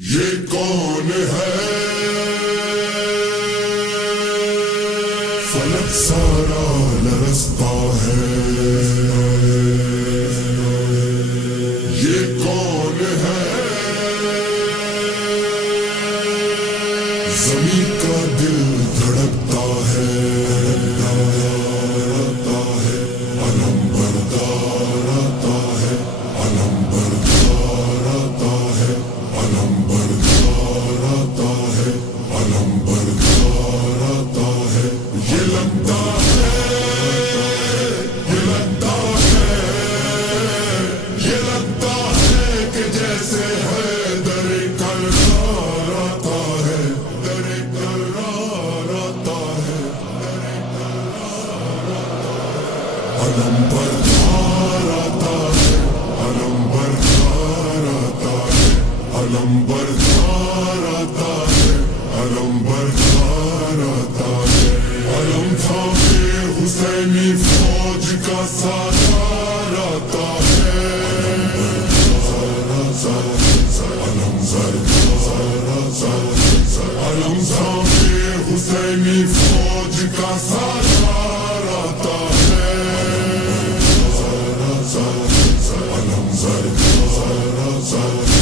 یہ کون ہے فلک سارا لرزتا ہے، یہ کون ہے زمین کا دل دھڑکتا ہے، علم بردار آتا ہے، علم بردار آتا ہے، علم بردار آتا ہے، علم بردار آتا ہے۔ یہ لگتا ہے، یہ لگتا ہے، یہ لگتا ہے کہ جیسے ہے در کرار آتا ہے، در کرار آتا ہے، علم بردار آتا ہے، علم بردار آتا ہے، علم بردار آتا ہے، علم بردار آتا ہے۔ علم تھامے حسینی فوج کا سالار آتا ہے، علم بردار آتا ہے، علم تھامے حسینی فوج کا سالار آتا ہے، علم بردار آتا ہے۔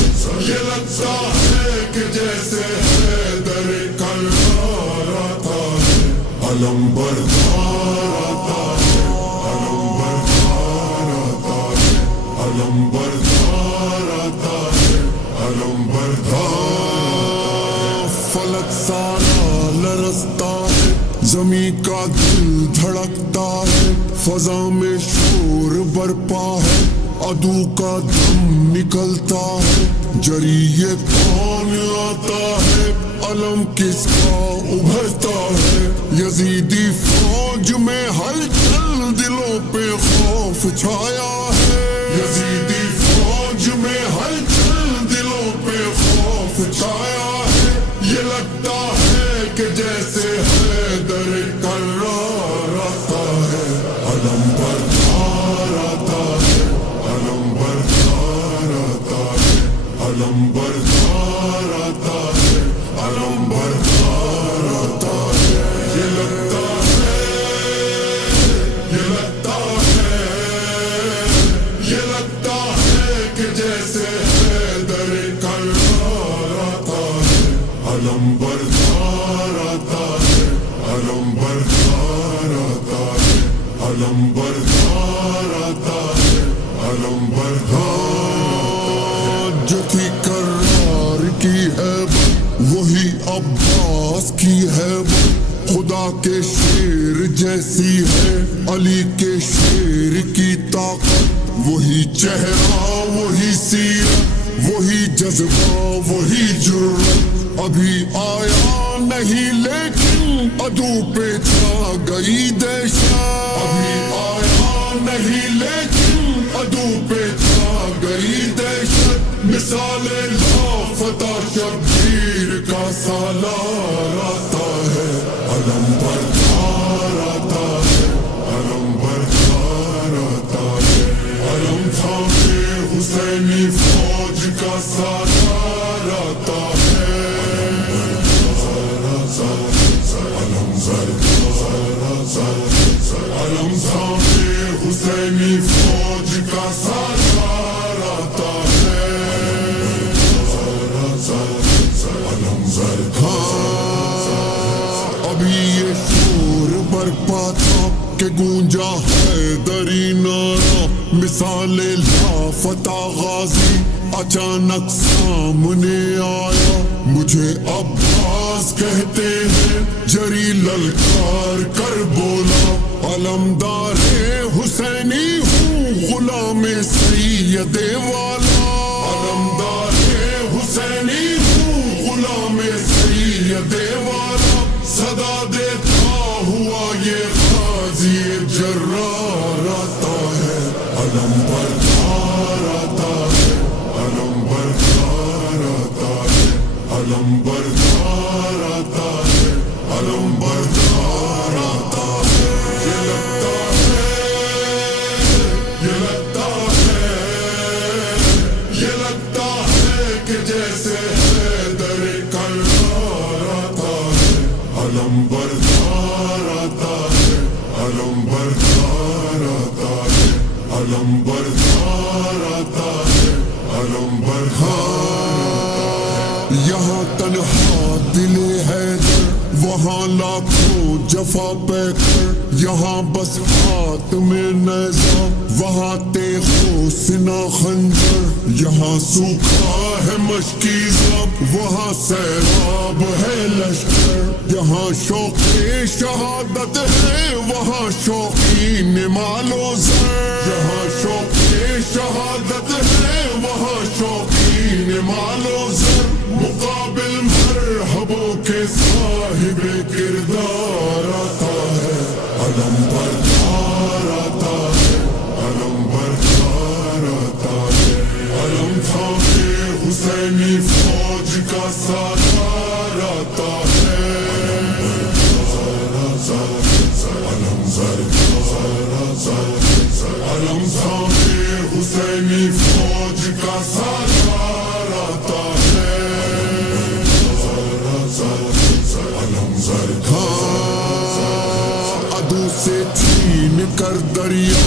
یہ لگتا ہے کہ جیسے ہے در کرار آتا ہے، علم بردار آتا ہے، علم بردار آتا ہے، علم بردار آتا ہے، علم بردار۔ فلک سارا لرزتا ہے، زمین کا دل دھڑکتا ہے، فضا میں شور برپا ہے، عدو کا دم نکلتا ہے، جری یہ کون آتا ہے، علم کس کا ابھرتا ہے۔ یزیدی فوج میں ہلچل، دلوں پہ خوف چھایا ہے، یزیدی فوج میں ہلچل، دلوں پہ خوف چھایا ہے۔ یہ لگتا ہے کہ جیسے ہے در کرار آتا ہے، علم بردار آتا ہے، علم بردار آتا ہے، علم بردار آتا ہے، علم بردار آتا ہے۔ یہ لگتا ہے، یہ لگتا ہے، یہ لگتا ہے کہ جیسے ہے در کرار آتا ہے، علم بردار آتا ہے، علم بردار آتا ہے، علم بردار آتا ہے، علم بردار۔ جو تھی کرار کی ہیبت وہی عباس کی ہیبت، خدا کے شیر جیسی ہے علی کے شیر کی طاقت، وہی چہرہ وہی سیرت، وہی جذبہ وہی جرت، ابھی آیا نہیں لیکن عدو پہ چھا گئی دہشت، ابھی آیا نہیں لیکن عدو پہ چھا گئی دہشت۔ مثال لافتہ شبیر کا سالار آتا ہے، علم بردار آتا ہے، علم بردار آتا ہے، علم تھامے حسینی فوج کا سالار آتا ہے، علم بردار آتا ہے، علم تھامے حسینی فوج کا سالار آتا ہے، علم ابھی یہ شور برپا تھا کہ گونجا حیدری نعرہ، مثال لافتہ غازی اچانک سامنے آیا، مجھے عباس کہتے ہیں، جری للکار کر بولا، علمدار حسینی ہوں غلام سید والا، علمدار حسینی ہوں غلام سید والا، صدا دیتا ہوا یہ غازی جرار آتا ہے، علم بردار آتا ہے، علم بردار آتا ہے، علم بردار آتا ہے، علم بردار آتا ہے۔ یہ لگتا ہے، یہ لگتا ہے، یہ لگتا ہے کہ جیسے ہے علم بردار آتا ہے، علم بردار۔ یہاں تنہا دل حیدر، وہاں لاکھوں جفا پیکر، یہاں بس ہاتھ میں نیزہ، وہاں تیغ و سنا خنجر، یہاں سوکھا ہے مشکی زب، وہاں سیلاب ہے لشکر، یہاں شوق شہادت ہے، وہاں شوقین مال و زر، یہاں شوق شہادت ہے، وہاں شوقین مال و زر، مقابل مرحبوں کے صاحب کردار آتا ہے، علم بردار آتا ہے، علم بردار آتا ہے، علم تھامے حسینی فوج کا سالار آتا ہے، علم علم تھامے حسینی فوج کا سالار آتا ہے، عدو سے چھین کر دریا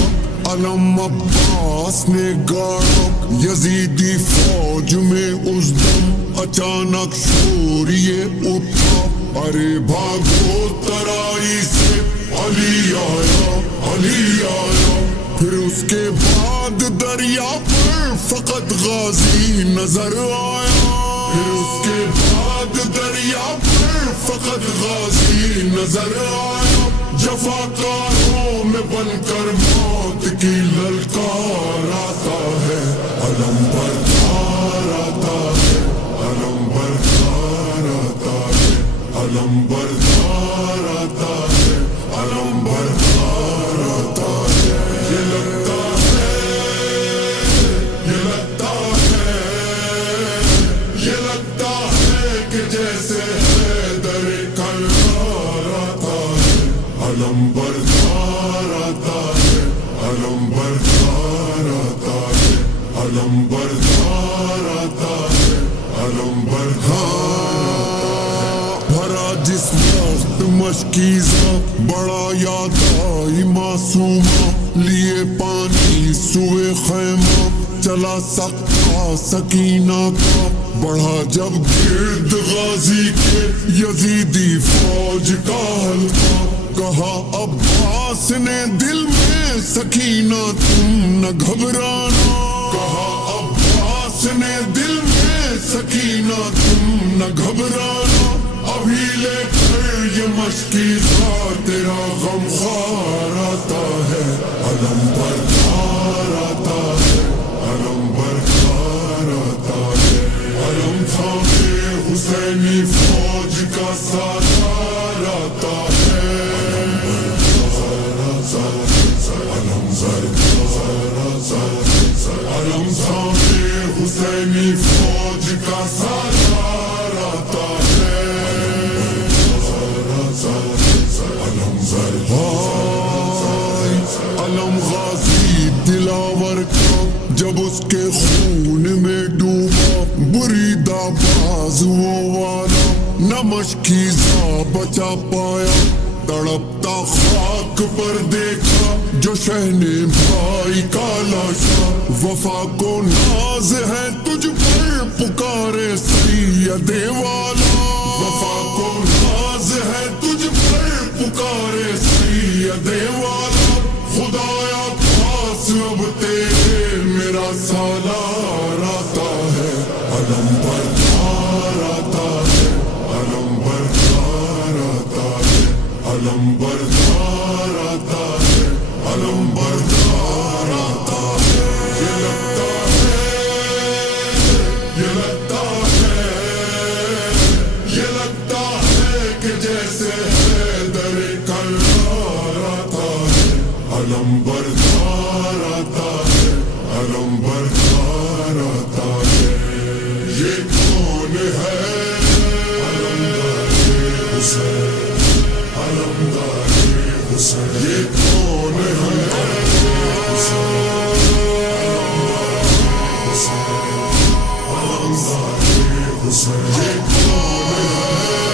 علم عباس نے گاڑا، یزیدی فوج میں اس دم اچانک شور یہ اٹھا، ارے بھاگو ترائی سے علی آیا، علی آیا، پھر اس کے بعد دریا پر فقط غازی نظر آیا، پھر اس کے بعد دریا پر فقط غازی نظر آیا، جفاکاروں میں بن کر موت کی للکار آتا ہے، علم بردار آتا ہے، علم بردار آتا ہے، علم بردار آتا ہے، علم بردار آتا ہے، یہ لگتا ہے، یہ لگتا ہے، یہ لگتا ہے کہ جیسے حیدر کرار آتا ہے، علم بردار آتا ہے، علم بردار آتا ہے، علم بردار آتا ہے، علم بردار، بھرا جس وقت مشکیزہ، بڑا یاد آئی معصومہ، لیے پانی سوئے خیمہ، چلا سکتا سکینہ کا، بڑھا جب گرد غازی کے یزیدی فوج کا حلقہ، کہا عباس نے دل میں سکینہ تم نہ گھبرانا، کہا عباس نے دل میں سکینہ تم نہ گھبرانا، ابھی لے کر یہ مشکیزہ تیرا غمخوار آتا ہے، علم بردار آتا ہے، علم بردار آتا ہے، علم تھامے حسینی فوج کا سالار آتا ہے، علم تھامے حسینی فوج کا سالار آتا ہے، علم غازی دلاور کا جب اس کے خون میں ڈوبا، بریدہ بازو والا نہ مشکیزہ بچا پایا، تڑپتا خاک پر دیکھا جو شہن بھائی کا لاشا، وفا کو ناز ہے تجھ پر پکارے سید والا، وفا کو ناز ہے تجھ پر پکارے سید والا، خدایا پاس اب تیرے میرا سالار آتا ہے، علم بردار آتا ہے، علم بردار آتا ہے، علم بردار آتا ہے، علم بردار آتا ہے، یہ لگتا ہے، یہ لگتا ہے، یہ لگتا ہے کہ جیسے حیدر کرار آتا ہے، علم بردار آتا ہے، علم بردار آتا ہے، یہ کون ہے؟ علمدار حسین، علمدار حسین، یہ کون ہے؟ علمدار حسین، یہ کون ہے؟